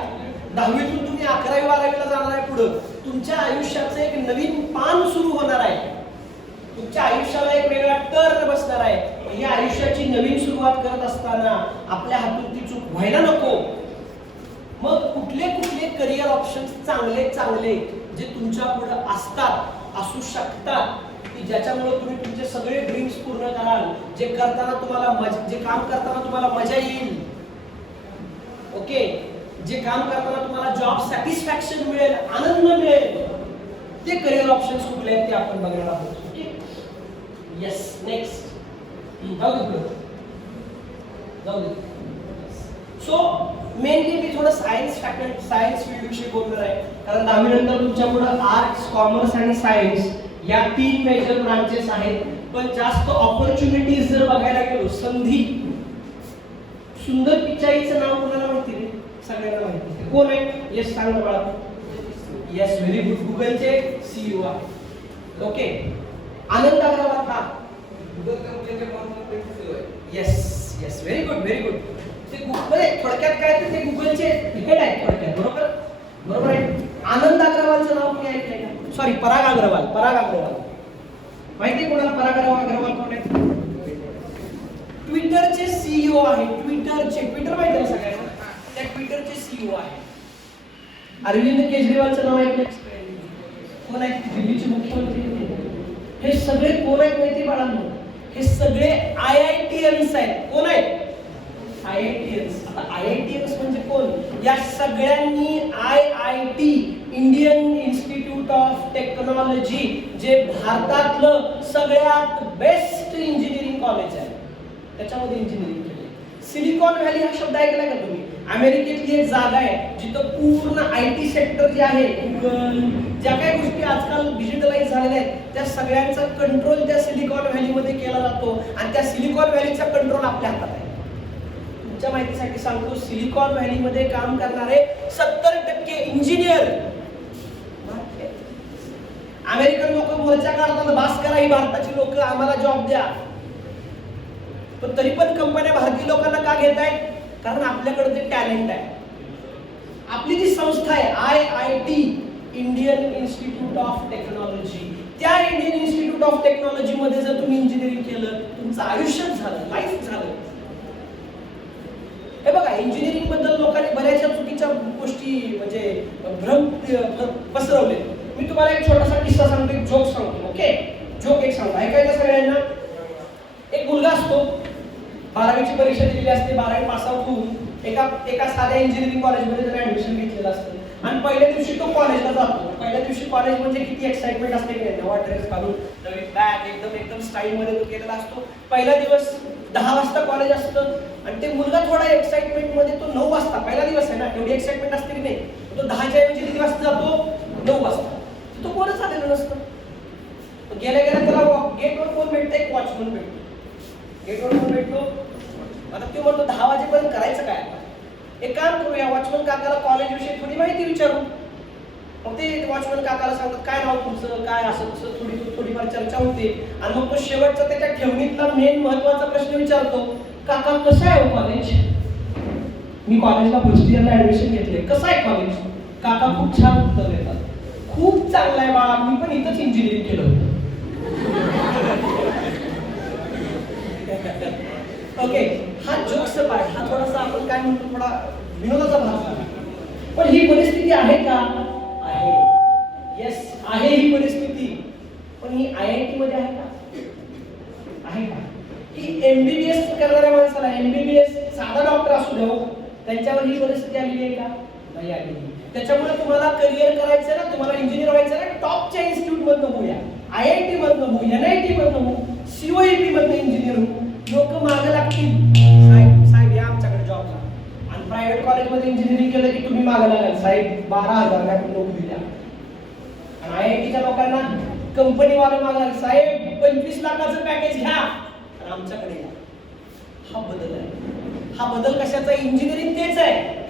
10वीतून तुम्ही 11वी 12वीला जाणार आहे. पुढं तुमच्या आयुष्याचं एक नवीन पान सुरू होणार आहे. तुमच्या आयुष्याला एक वेगळा टर्न बसणार आहे. या आयुष्याची नवीन सुरुवात करत असताना आपल्या हातून ती चूक व्हायला नको. मग कुठले कुठले करिअर ऑप्शन्स चांगले चांगले जे तुमच्या पुढे असतात, असू शकतात, की ज्याच्यामुळे तुम्ही तुमचे सगळे ड्रीम्स पूर्ण कराल, जे करताना तुम्हाला जे काम करताना तुम्हाला मजा येईल. ओके, जे काम करताना तुम्हाला जॉब सॅटिस्फॅक्शन मिळेल, आनंद मिळेल, ते करिअर ऑप्शन्स कुठले आहेत ते आपण बघणार आहोत. ओके, येस, नेक्स्ट जाऊ दे. सो मेनली मी थोडं सायन्स फील्ड विषयी बोलणार आहे, कारण 10वी नंतर तुमच्या पुढे आर्ट्स, कॉमर्स आणि सायन्स या 3 मेजर ब्रांचेस आहेत. पण जास्त ऑपॉर्च्युनिटीज जर बघायला गेलो, संधी, सुंदर पिचाईचं नाव कोणाला माहिती आहे? सगळ्यांना माहिती आहे. कोण आहे? येस, सांग मला. Yes, very good. गुगलचे सीईओ आहे. ओके, आनंद अग्रवाल का? गुगल कंपनीचे सीईओ आहे. Yes yes, very good very good. ते गुगल थोडक्यात काय, ते गुगलचे हेड आहेत थोडक्यात. बरोबर बरोबर आहे. आनंद अग्रवालचं नाव कोणी ऐकलंय का? सॉरी, पराग अग्रवाल. माहिती कोणाला पराग अग्रवाल कोण आहे? ट्विटरचे सीईओ आहे. ट्विटर माहिती आहे सगळ्यांना? त्या ट्विटरचे सीईओ आहे. अरविंद केजरीवालचं नाव ऐकलंय? कोण आहे? दिल्लीचे मुख्यमंत्री. हे सगळे कोण आहेत माहिती बाळांनो? हे सगळे IITians आहेत. कोण आहेत? IITians. आता IITians म्हणजे कोण? या सगळ्यांनी IIT, Indian institute of technology, जे भारतातलं सगळ्यात बेस्ट इंजिनिअरिंग कॉलेज आहे, त्याच्यामध्ये इंजिनिअरिंग केली. सिलिकॉन व्हॅली हा शब्द ऐकलाय का तुम्ही? अमेरिकेतली एक जागा आहे जिथं पूर्ण IT सेक्टर जे आहे, गुगल, ज्या काही गोष्टी आजकाल डिजिटलाइज झालेल्या आहेत, त्या सगळ्यांचा कंट्रोल त्या सिलिकॉन व्हॅलीमध्ये केला जातो. आणि त्या सिलिकॉन व्हॅलीचा कंट्रोल आपल्या हातात आहे. तुमच्या माहितीसाठी सांगतो, सिलिकॉन व्हॅलीमध्ये काम करणारे 70% इंजिनियर अमेरिकन लोक मोर्चा काढतात, बास करा ही भारताची लोक, आम्हाला जॉब द्या. पण तरी पण कंपन्या भारतीय लोकांना का घेत आहेत? कारण आपल्याकडे ते टॅलेंट आहे. आपली जी संस्था आहे IIT, Indian institute of technology, त्या इंडियन इन्स्टिट्यूट ऑफ टेक्नॉलॉजी मध्ये जर तुम्ही इंजिनिअरिंग केलं, तुमचं आयुष्य झालं, लाईफ झालं. हे बघा, इंजिनिअरिंग बद्दल लोकांनी बऱ्याचशा चुकीच्या गोष्टी म्हणजे भ्रम पसरवले. मी तुम्हाला एक छोटासा किस्सा सांगतो, एक जोक सांगतो. ओके, जोक एक सांगतो, ऐकायचं सगळ्यांना. एक मुलगा असतो, 12वीची परीक्षा दिलेली असते, 12वी पास आउट होऊन एका साध्या इंजिनिअरिंग कॉलेजमध्ये त्याने ऍडमिशन घेतलेलं असतं. आणि पहिल्या दिवशी तो कॉलेजला जातो. पहिल्या दिवशी कॉलेज म्हणजे किती एक्साइटमेंट असते की नाही, नवा ड्रेस घालून, नवीन बॅग, एकदम स्टाईल मध्ये तो केलेला असतो. पहिला दिवस 10 वाजता कॉलेज असतं आणि ते मुलगा थोडा एक्साइटमेंट मध्ये तो 9 वाजता, पहिला दिवस आहे ना, एवढी एक्साइटमेंट असते की नाही, तो 10च्या ऐवजी किती वाजता जातो? 9 वाजता. तो कोणच आलेलं नसतं. गेल्या त्याला गेटवर कोण भेटतं? एक वॉचमन भेटतो. गेटवर भेटलो. आता तो म्हणतो 10 वाजेपर्यंत करायचं काय? एक काम करूया, वॉचमन काकाला कॉलेज विषयी थोडी माहिती विचारू. मग ते वॉचमन काकाला सांगतात काय नाव तुमचं, काय असं तसं थोडीफार चर्चा होते. आणि मग तो शेवटचा त्याच्या ठेवणीतला मेन महत्वाचा प्रश्न विचारतो, काका कसं आहे हो कॉलेज? मी कॉलेजला फर्स्ट इयरला ऍडमिशन घेतले, कसं आहे कॉलेज? काका खूप छान उत्तर देतात, खूप चांगलं आहे बाळा, मी पण इथंच इंजिनिअरिंग केलं होतं. ओके, हा जोक्स पार्ट, हा थोडासा आपण काय म्हणतो थोडा विनोदाचा भाग. पण ही परिस्थिती आहे का? आहे. येस, आहे ही परिस्थिती. पण ही IIT मध्ये आहे का? आहे का? ही MBBS करणाऱ्या माणसाला, MBBS साधा डॉक्टर असू द्या, त्यांच्यावर ही परिस्थिती आलेली आहे का? नाही आलेली. त्याच्यामुळे तुम्हाला करिअर करायचं ना, तुम्हाला इंजिनियर व्हायचं ना, टॉपच्या इन्स्टिट्यूट मधनं होऊया, IIT मधनं होऊ, NIT मधनं होऊ, COEP मधनं इंजिनियर होऊ, लोक मागे लागतील, साहेब साहेब या आमच्याकडे जॉबला. आणि प्रायव्हेट कॉलेजमध्ये इंजिनिअरिंग केलं की तुम्ही मागे लागाल, साहेब 12,000 काय नोकरी द्या. आणि IITच्या लोकांना कंपनीवाले मागाल, साहेब 25 लाखाचं पॅकेज घ्या आणि आमच्याकडे या. हा बदल आहे. हा बदल कशाचा? इंजिनिअरिंग तेच आहे.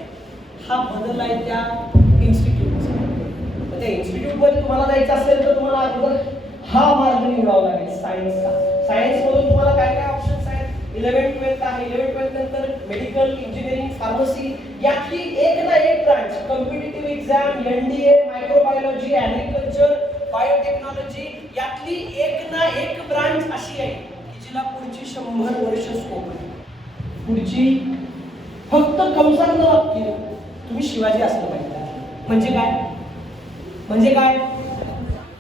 हा बदल आहे त्या इन्स्टिट्यूटचा. त्या इन्स्टिट्यूट मध्ये तुम्हाला जायचं असेल तर तुम्हाला अगोदर हा मार्ग निवडावा लागेल, सायन्सचा. सायन्स मधून तुम्हाला काय काय ऑप्शन्स आहेत? 11th 12th आहे. 11th 12th नंतर मेडिकल, इंजिनिअरिंग, फार्मसी, यातली एक ना एक branch, competitive exam, NDA, microbiology, agriculture, biotechnology, यातली एक ना एक ब्रांच अशी आहे की जिला पुढची 100 वर्ष स्कोप आहे. पुढची फक्त कंसात न वाक्य तुम्ही शिवाजी असलं पाहिजे. म्हणजे काय? म्हणजे काय?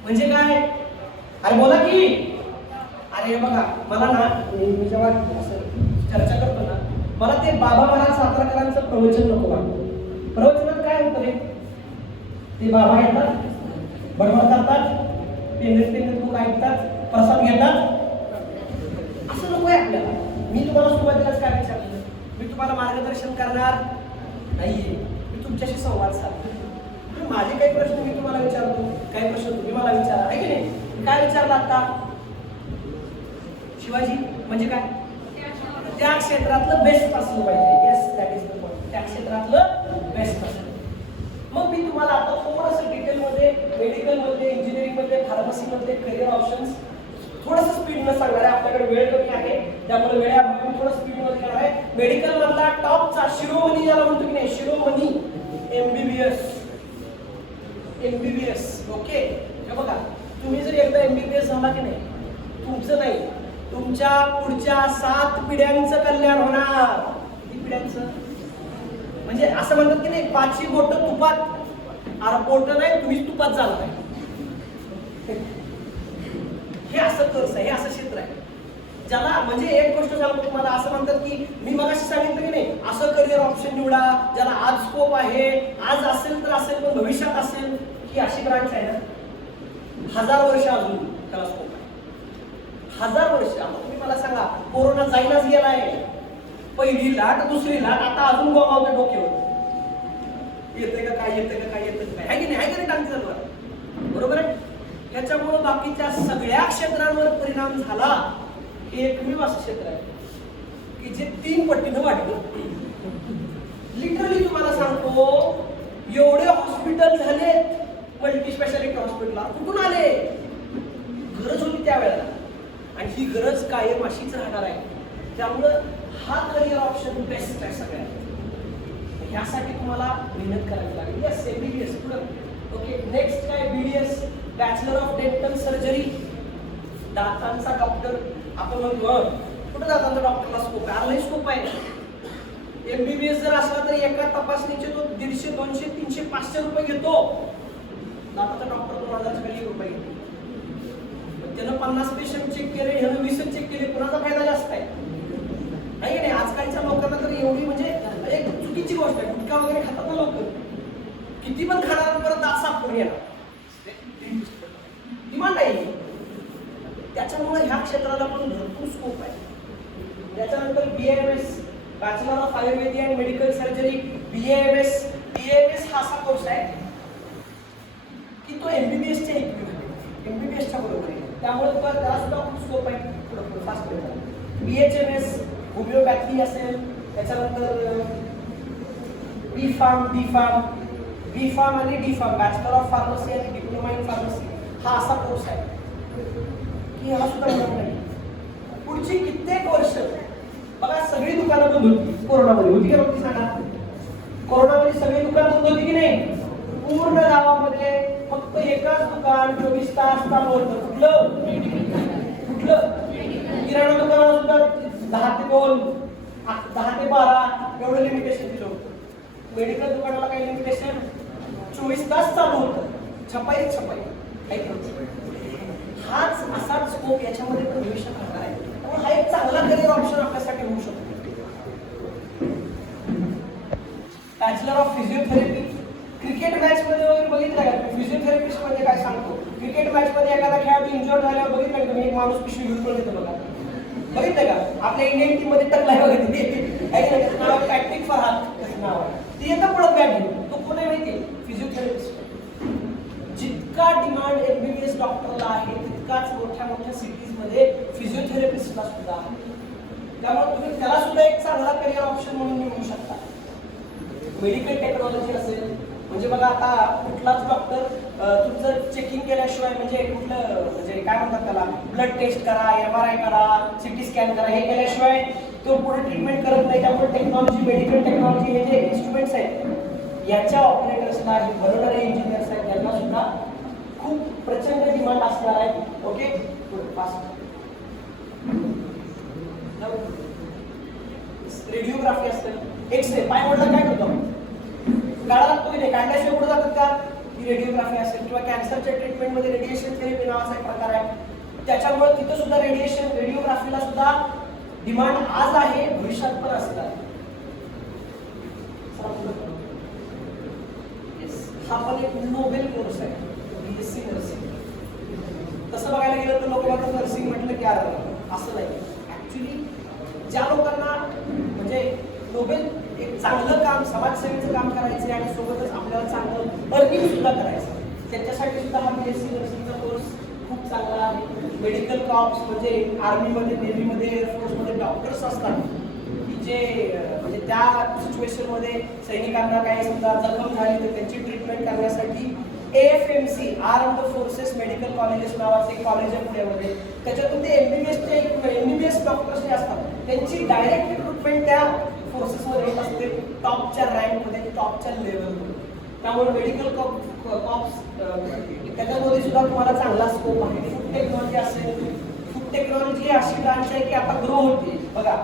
म्हणजे काय? अरे बोला की. अरे बघा, मला ना मी जेव्हा चर्चा करतो ना, मला ते बाबा महाराज सातारकरांचं प्रवचन नको वाटतं. प्रवचनात काय होतं रे? ते बाबा येतात, बडबड करतात, पेंगत लोक ऐकतात, प्रसाद घेतात. असं नको आहे आपल्याला. मी तुम्हाला सुरुवातीलाच काय विचारलं? मी तुम्हाला मार्गदर्शन करणार नाहीये, मी तुमच्याशी संवाद साधतो. माझे काही प्रश्न मी तुम्हाला विचारतो, काही प्रश्न तुम्ही मला विचारा, आहे की नाही? काय विचारलं आता? शिवाजी म्हणजे काय? त्या क्षेत्रातलं बेस्ट असलं पाहिजे. Yes, that is the point. त्या क्षेत्रातलं बेस्ट असलं. मग मी तुम्हाला आता थोडंसं डिटेलमध्ये मेडिकलमध्ये, इंजिनिअरिंगमध्ये, फार्मसीमध्ये करिअर ऑप्शन्स थोडंसं स्पीडनं सांगणार आहे. आपल्याकडे वेळ कमी आहे, त्यामुळे वेळाभावी थोडं स्पीडमध्ये करणार आहे. मेडिकल मधला टॉपचा शिरोमणी ज्याला म्हणतो की नाही, शिरोमणी MBBS. ओके, हे बघा, तुम्ही जर एकदा MBBS झाला की नाही, तुमचं नाही, तुमच्या पुढच्या 7 पिढ्यांचं कल्याण होणार. किती पिढ्यांचं? म्हणजे असं म्हणतात की नाही, 5 बोटं तुपात, अरे बोटं नाही, तुम्हीच तुपात झाला पाहिजे. हे असं कोर्स आहे, हे असं क्षेत्र आहे ज्याला, म्हणजे एक गोष्ट सांगतो तुम्हाला, असं म्हणतात की मी मगाशी सांगितलं की नाही, असं करिअर ऑप्शन निवडा ज्याला आज स्कोप आहे, आज असेल तर असेल पण भविष्यात असेल. ही अशी ब्रांच आहे ना, 1000 वर्ष अजून त्याला स्कोप आहे. 1000 वर्ष. आता तुम्ही मला सांगा, कोरोना जाईनाच गेलाय, पहिली लाट, दुसरी लाट, आता अजून गोमावते डोक्यावर. येते का काय, येते का काय, येते काय, आहे की नाही टाकते, बरोबर आहे. याच्यामुळे बाकीच्या सगळ्या क्षेत्रांवर परिणाम झाला. हे एकमेव असं क्षेत्र आहे की जे 3 पटीनं वाढलं. लिटरली तुम्हाला सांगतो, एवढे हॉस्पिटल झाले मल्टी स्पेशालिटी हॉस्पिटल, कुठून आले? गरज होती त्यावेळेला, आणि ही गरज कायम अशीच राहणार आहे. त्यामुळं हा करिअर ऑप्शन बेस्ट आहे सगळ्यात. ह्यासाठी तुम्हाला मेहनत करावी लागेल. येस, MBBS पुढं. ओके, नेक्स्ट काय? BDS, bachelor of dental surgery, दातांचा डॉक्टर. आपण म्हणतो कुठं दातांचा डॉक्टरला स्कोप आहे? आरलाही स्कोप आहे. MBBS जर असला तर एका तपासणीचे तो 150, 200, 300, 500 रुपये घेतो. दाताचा डॉक्टर 2000 रुपये घेतो. त्यानं 50 पेशंट चेक केले, ह्यानं 20 चेक केले, कुणाचा फायदा जास्त आहे? नाही नाही, आजकालच्या लोकांना तर एवढी, म्हणजे एक चुकीची गोष्ट आहे. गुटखा वगैरे खातात ना लोक, किती पण खाणार, परत दात साफ करून येणार, डिमांड आहे. त्याच्यामुळे ह्या क्षेत्राला पण भरपूर स्कोप आहे. त्याच्यानंतर BAMS, bachelor of Ayurvedic and medical surgery, BAMS हा असा कोर्स आहे की तो MBBS च्या इक्विव्हॅलेंट, MBBS च्या बरोबर आहे. त्यामुळे त्याला सुद्धा खूप स्कोप आहे. पुढे फास्ट BHMS होमिओपॅथी असेल, त्याच्यानंतर बी फार्म आणि D pharm, bachelor of pharmacy आणि डिप्लोमा इन फार्मसी, हा असा कोर्स आहे की ह्याला सुद्धा मिळत नाही. पुढची कित्येक वर्ष बघा सगळी दुकानं बंद होती कोरोनामध्ये, होती का नव्हती सांगा? कोरोनामध्ये सगळी दुकानं बंद होती की नाही? पूर्ण गावामध्ये फक्त एकच दुकान 24 तास चालू होतं. कुठलं किराणा दुकानाला सुद्धा 10 ते 2, 10 ते 12 एवढं लिमिटेशन दिलं होतं. मेडिकल दुकानाला काही लिमिटेशन 24 तास चालू होतं. छपाई हाच असाच स्कोप याच्यामध्ये पण भविष्यात राहणार आहे. त्यामुळे हा एक चांगला करिअर ऑप्शन आपल्यासाठी होऊ शकतो. Bachelor of physiotherapy, cricket match मध्ये वगैरे बघितलं का? फिजिओथेरपिस्ट म्हणजे काय सांगतो, क्रिकेट मॅच मध्ये एखादा खेळाडू इंजर्ड झाल्यावर बघितलं का तुम्ही? एक माणूस पिशवी घेऊन पण येतो बघा, बघितलं का? आपल्या इंडियन टीम मध्ये टकलाय वगैरे टॅक्टिक फॉर हात नाव आहे, ती येतं पडत बॅट घेऊन. तो कोण आहे माहिती? फिजिओथेरपिस्ट. जितका डिमांड MBBS डॉक्टरला आहे तितकाच मोठ्या सिटीज मध्ये फिजिओथेरपिस्टला सुद्धा आहे. त्यामुळे तुम्ही त्याला सुद्धा एक चांगला करिअर ऑप्शन म्हणून निवडू शकता. मेडिकल टेक्नॉलॉजी असेल म्हणजे बघा आता कुठलाच डॉक्टर तुमचं चेकिंग केल्याशिवाय म्हणजे म्हणजे काय म्हणतात त्याला, ब्लड टेस्ट करा, MRI करा, CT स्कॅन करा, हे केल्याशिवाय तो पुढे ट्रीटमेंट करत नाही. त्यामुळे टेक्नॉलॉजी, मेडिकल टेक्नॉलॉजी हे जे इन्स्ट्रुमेंट्स आहेत याच्या ऑपरेटर्सला, हे बनवणारे इंजिनियर्स आहेत त्यांना सुद्धा खूप प्रचंड डिमांड असणार आहे. ओके, रेडिओग्राफी असेल, एक्सरे, पाय मोडला काय करतो काढा लागतो की नाही, काढल्याशिवाय पुढे जातात का? ही रेडिओग्राफी असेल. किंवा कॅन्सरच्या ट्रीटमेंटमध्ये रेडिएशन थेरपी नावाचा एक प्रकार आहे, त्याच्यामुळे तिथं सुद्धा रेडिओग्राफीला सुद्धा डिमांड आज आहे, भविष्यात पण असणार. हा पण एक नोबेल कोर्स आहे, BSc नर्सिंग. तसं बघायला गेलं तर लोक म्हणतात नर्सिंग म्हटलं की असं नाही. ऍक्च्युली ज्या लोकांना म्हणजे नोबेल एक चांगलं काम, समाजसेवेचं काम करायचं आणि सोबतच आपल्याला चांगलं अर्निंग सुद्धा करायचं, त्यांच्यासाठी सुद्धा हा BSc नर्सिंगचा कोर्स खूप चांगला आहे. मेडिकल कॉप्स म्हणजे आर्मीमध्ये, नेव्हीमध्ये, एअरफोर्समध्ये डॉक्टर्स असतात की जे म्हणजे त्या सिच्युएशनमध्ये सैनिकांना काही समजा जखम झाली तर त्यांची ट्रीटमेंट करण्यासाठी AFMC, armed forces medical colleges नावाचे एक कॉलेज आहे पुण्यामध्ये. त्याच्यातून ते MBBS डॉक्टर्स जे असतात त्यांची डायरेक्ट रिक्रुटमेंट त्या फोर्सेसमध्ये होत असते, टॉपच्या रँकमध्ये, टॉपच्या लेवलमध्ये. त्यामुळे मेडिकल कॉप्स त्याच्यामध्ये सुद्धा तुम्हाला चांगला स्कोप आहे. फूड टेक्नॉलॉजी असेल, फूड टेक्नॉलॉजी अशी ब्रांच आहे की आता ग्रो होते बघा.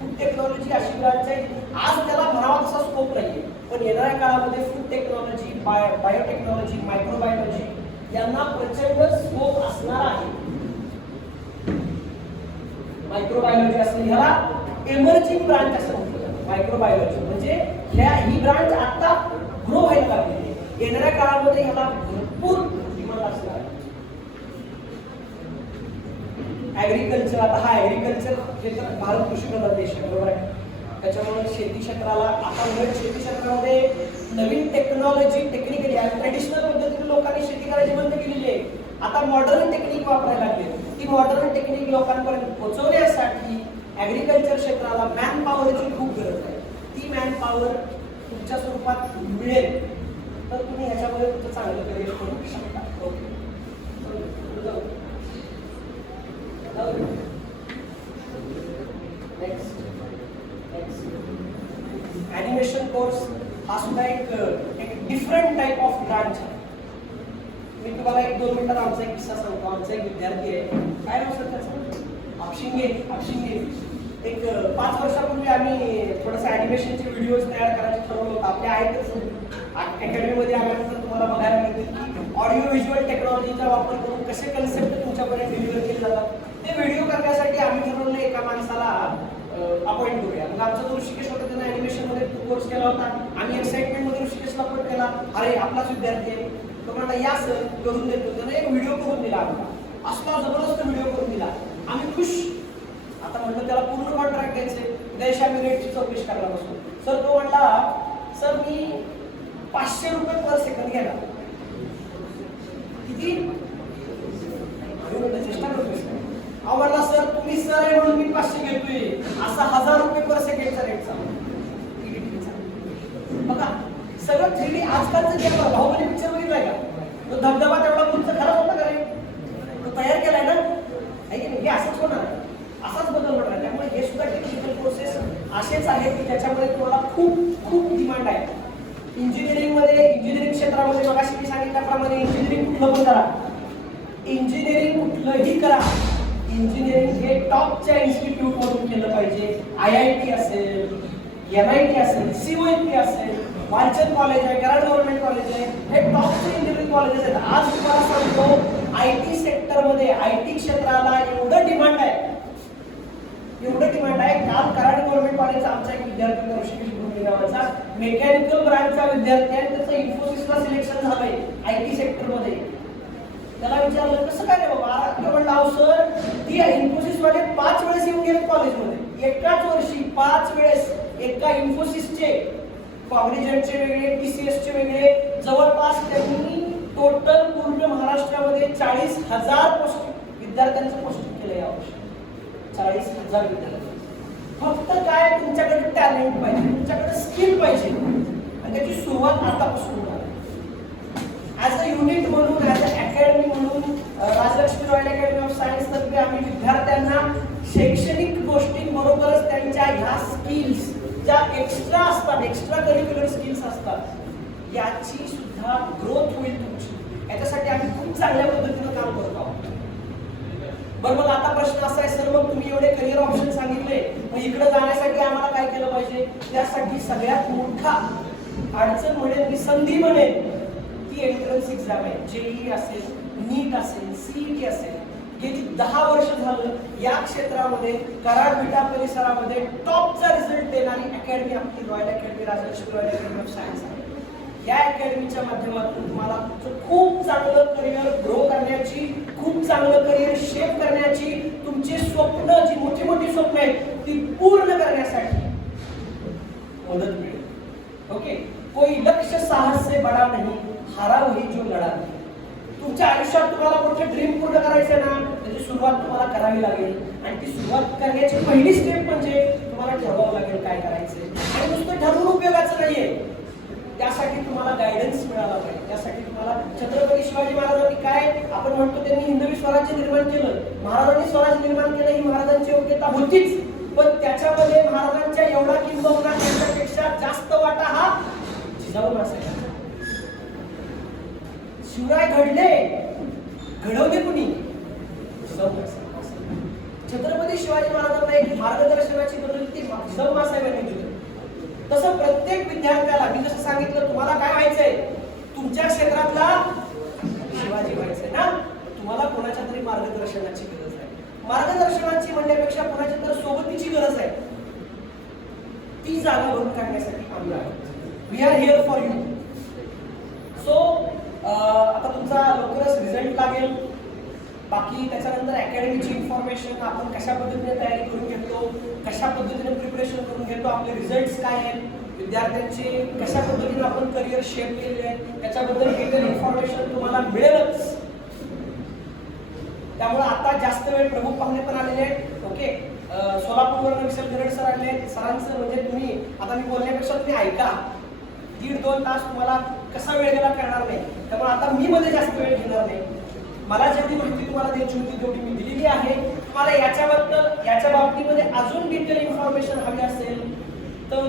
फूड टेक्नॉलॉजी अशी ब्रांच आहे आज त्याला म्हणावा तसा स्कोप नाही, पण येणाऱ्या काळामध्ये फूड टेक्नॉलॉजी, बायोटेक्नॉलॉजी, मायक्रोबायोलॉजी यांना प्रचंड स्कोप असणार आहे. मायक्रोबायोलॉजी असेल, ह्याला एमर्जिंग ब्रांच असं म्हटलं. मायक्रोबायोलॉजी म्हणजे ही ब्रांच आता ग्रो व्हायला लागली आहे. येणाऱ्या काळामध्ये ह्याला भरपूर डिमांड असणार आहे. ऍग्रिकल्चर, आता हा ऍग्रिकल्चर क्षेत्र भारत कृषीप्रधान देश आहे, बरोबर आहे. त्याच्यामुळे शेती क्षेत्राला आता उलट शेती क्षेत्रामध्ये नवीन टेक्नॉलॉजी, टेक्निकली आणि ट्रेडिशनल पद्धतीने लोकांनी शेती करायची बंद केलेली आहे. आता मॉडर्न टेक्निक वापरायला लागली. ती मॉडर्न टेक्निक लोकांपर्यंत पोहोचवण्यासाठी ऍग्रिकल्चर क्षेत्राला मॅन पॉवरची खूप गरज आहे. ती मॅन पॉवर तुमच्या स्वरूपात मिळेल तर तुम्ही ह्याच्यामध्ये तुमचं चांगलं करिअर करू शकता. ओके, ॲनिमेशन कोर्स हा सुद्धा एक डिफरंट टाईप ऑफ ब्रांच आहे. मी तुम्हाला 1-2 मिनिटात आमचा एक किस्सा सांगतो. आमचा एक विद्यार्थी आहे, काय नाव सर त्याचं? अक्षिंगे. एक 5 वर्षापूर्वी आम्ही थोडंसं ॲनिमेशनचे व्हिडिओज तयार करायचे ठरवलं होतं. आपल्या आहेतच अकॅडमीमध्ये आल्यानंतर तुम्हाला बघायला मिळतील की ऑडिओ व्हिज्युअल टेक्नॉलॉजीचा वापर करून कसे कन्सेप्ट तुमच्यापर्यंत डिलिव्हर केले जातात. ते व्हिडिओ करण्यासाठी आम्ही ठरवलं एका माणसाला अपॉइंट करूया. मग आमचा जो ऋषिकेश होता त्यानं ॲनिमेशनमध्ये कोर्स केला होता. आम्ही एक्साइटमेंटमध्ये ऋषिकेशला अपॉइंट केला. अरे आपलाच विद्यार्थी आहे, तो म्हणाला या सर करून देतो. त्यानं एक व्हिडिओ करून दिला आम्हाला, असला जबरदस्त व्हिडिओ करून दिला. आम्ही खुश. आता म्हटलं त्याला पूर्ण कॉन्ट्रॅक्ट द्यायचे, देश आम्ही रेटची चौकशी करायला बसलो. सर तो म्हटला सर मी 500 रुपये पर सेकंद घेणार. किती? चेष्टा करतो. अहो म्हटला सर तुम्ही सर आहे म्हणून मी 500 असं केलं, बाहुबली पिक्चर बघितलाय का? तो धबधबा तेवढा तुमचा खराब होता का रे? तो तयार केलाय ना, आहे की नाही? हे असंच होणार आहे, असाच बदल होणार. त्यामुळे हे सुद्धा टेक्निकल प्रोसेस असेच आहेत की त्याच्यामध्ये तुम्हाला खूप खूप डिमांड आहे. इंजिनिअरिंगमध्ये, इंजिनिअरिंग क्षेत्रामध्ये मगाशी मी सांगितल्याप्रमाणे इंजिनिअरिंग कुठलं पण करा, इंजिनिअरिंग कुठलंही करा, इंजिनिअरिंग हे टॉपच्या इन्स्टिट्यूट मधून केलं पाहिजे. IIT असेल, MIT असेल, COEP असेल, वालचंद कॉलेज आहे, कराड गव्हर्नमेंट कॉलेज आहे, हे टॉपचे इंजिनिअरिंग कॉलेजेस आहेत. आज तुम्हाला सांगतो IT सेक्टरमध्ये, IT क्षेत्राला एवढं डिमांड आहे, एवढं डिमांड आहे. काल कराड गव्हर्नमेंट कॉलेजचा आमचा एक विद्यार्थी ऋषिकेश भुमरे नावाचा मेकॅनिकल ब्रांचचा विद्यार्थी आहे, त्याचं इन्फोसिसला सिलेक्शन झालंय IT सेक्टरमध्ये. त्याला विचारलं कसं काय रे बाबा? म्हणलं सर, ती इन्फोसिस वाले 5 वेळेस येऊन गेले कॉलेजमध्ये, एकाच वर्षी 5 वेळेस. एका इन्फोसिसचे, कॉग्निजंटचे वेगळे, TCSचे वेगळे, जवळपास त्यांनी टोटल पूर्ण महाराष्ट्रामध्ये 40,000 विद्यार्थ्यांचं पोस्टिंग केलं यावर्षी. 40,000 विद्यार्थी. फक्त काय, तुमच्याकडे टॅलेंट पाहिजे, तुमच्याकडे स्किल पाहिजे, आणि त्याची सुरुवात आतापासून होणार. ॲज अ युनिट म्हणून, ॲज अ अकॅडमी म्हणून Rajalakshmi royal academy of science तर्फे आम्ही विद्यार्थ्यांना शैक्षणिक गोष्टींबरोबरच त्यांच्या ह्या स्किल्स ज्या एक्स्ट्रा असतात, एक्स्ट्रा करिक्युलर स्किल्स असतात, याची सुद्धा ग्रोथ होईल तुमची. याच्यासाठी आम्ही खूप चांगल्या पद्धतीनं काम करतो आहोत. बरं, मग आता प्रश्न असा आहे, सर मग तुम्ही एवढे करिअर ऑप्शन सांगितले, मग इकडे जाण्यासाठी आम्हाला काय केलं पाहिजे? त्यासाठी सगळ्यात मोठा अडचण म्हणेल मी, संधी म्हणेल, ती एंट्रन्स एक्झाम आहे. JEE असेल, नीट असेल, CET असेल. गेली 10 वर्ष झालं या क्षेत्रामध्ये कराड विटा परिसरामध्ये टॉपचा रिझल्ट देणारी अकॅडमी आपली royal academy, Rajalakshmi royal academy of science आहे. या अकॅडमीच्या माध्यमातून तुम्हाला खूप चांगलं करिअर ग्रो करण्याची, खूप चांगलं करिअर शेप करण्याची, तुमचे स्वप्न, जी मोठी मोठी स्वप्न आहेत ती पूर्ण करण्यासाठी मदत मिळेल. ओके, कोई लक्ष्य साहस से बडा नहीं, हारा वही जो लढा. तुमच्या आयुष्यात तुम्हाला मोठे ड्रीम पूर्ण करायचं ना, त्याची सुरुवात तुम्हाला करावी लागेल. आणि ती सुरुवात करण्याची पहिली स्टेप म्हणजे तुम्हाला ठरवावं लागेल काय करायचंय. आणि नुसतं ठरवून उपयोगाचं नाहीये, त्यासाठी तुम्हाला गायडन्स मिळाला पाहिजे. त्यासाठी तुम्हाला छत्रपती शिवाजी महाराजांनी काय आपण म्हणतो, त्यांनी हिंदवी स्वराज्य निर्माण केलं. महाराजांनी स्वराज्य निर्माण केलं, ही महाराजांची योग्यता होतीच, पण त्याच्यामध्ये महाराजांच्या एवढा किंबहुना त्यांच्यापेक्षा जास्त वाटा हा जिजाऊ असायचा. शिवराय घडले, घडवले कुणी? छत्रपती शिवाजी महाराजांना एक मार्गदर्शनाची गरज ती जिजाऊ साहेबांनी दिली. तसं प्रत्येक विद्यार्थ्याला मी जसं सांगितलं, तुम्हाला काय व्हायचंय? तुमच्या क्षेत्रातला शिवाजी व्हायचंय ना, तुम्हाला कोणाच्या तरी मार्गदर्शनाची गरज आहे. मार्गदर्शनाची म्हणण्यापेक्षा कोणाच्या तरी सोबतीची गरज आहे. ती जागा भरून काढण्यासाठी आम्ही आहोत. We are here for you. So आता तुमचा लवकरच रिझल्ट लागेल. बाकी त्याच्यानंतर अकॅडमीची इन्फॉर्मेशन, आपण कशा पद्धतीने तयारी करून घेतो, कशा पद्धतीने प्रिपरेशन करून घेतो, आपले रिझल्ट्स काय आहेत, विद्यार्थ्यांचे कशा पद्धतीने आपण करिअर शेप केलेले आहे, त्याच्याबद्दल डिटेल इन्फॉर्मेशन तुम्हाला मिळेलच. त्यामुळे आता जास्त वेळ प्रमुख पाहुणे पण आलेले आहेत. ओके, सोलापूरवरून विशाल गरड सर आले आहेत. सरांचं म्हणजे तुम्ही आता मी बोलण्यापेक्षा तुम्ही ऐका. 1.5-2 तास तुम्हाला कसा वेळ गेला कळणार नाही. त्यामुळे आता मी मध्ये जास्त वेळ घेणार नाही. मला जेवढी माहिती तुम्हाला द्यायची होती तेवढी मी दिलेली आहे. तुम्हाला याच्या बाबतीमध्ये अजून डिटेल इन्फॉर्मेशन हवी असेल तर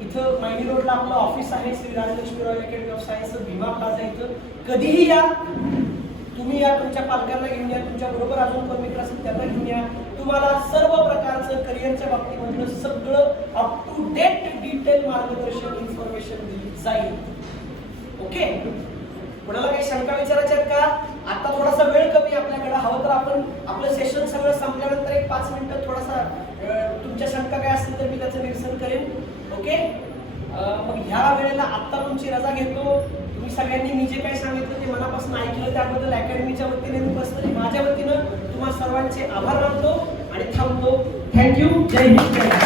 इथं मायनी रोडला आपलं ऑफिस आहे, Shri Rajalakshmi royal academy of science, Bhima plaza. इथं कधीही या, तुम्ही या, तुमच्या पालकांना घेऊन या, तुमच्या बरोबर अजून कोण मित्र असेल त्यांना घेऊन या. तुम्हाला सर्व प्रकारचं करिअरच्या बाबतीमधलं सगळं अप टू डेट डिटेल मार्गदर्शन इन्फॉर्मेशन दिली जाईल. ओके, कोणाला काही शंका विचारायच्या आहेत का? आता थोडासा वेळ कमी आपल्याकडे, हवं तर आपण आपलं सेशन सगळं संपल्यानंतर एक 5 मिनिटं थोडासा तुमच्या शंका काय असतील तर मी त्याचं निरसन करेन. ओके, मग ह्या वेळेला आत्ता तुमची रजा घेतो. तुम्ही सगळ्यांनी मी जे काही सांगितलं ते मनापासून ऐकलं, त्याबद्दल अकॅडमीच्या वतीने मी पर्सनली माझ्या वतीनं तुम्हा सर्वांचे आभार मानतो आणि थांबतो. थँक्यू. जय हिंद.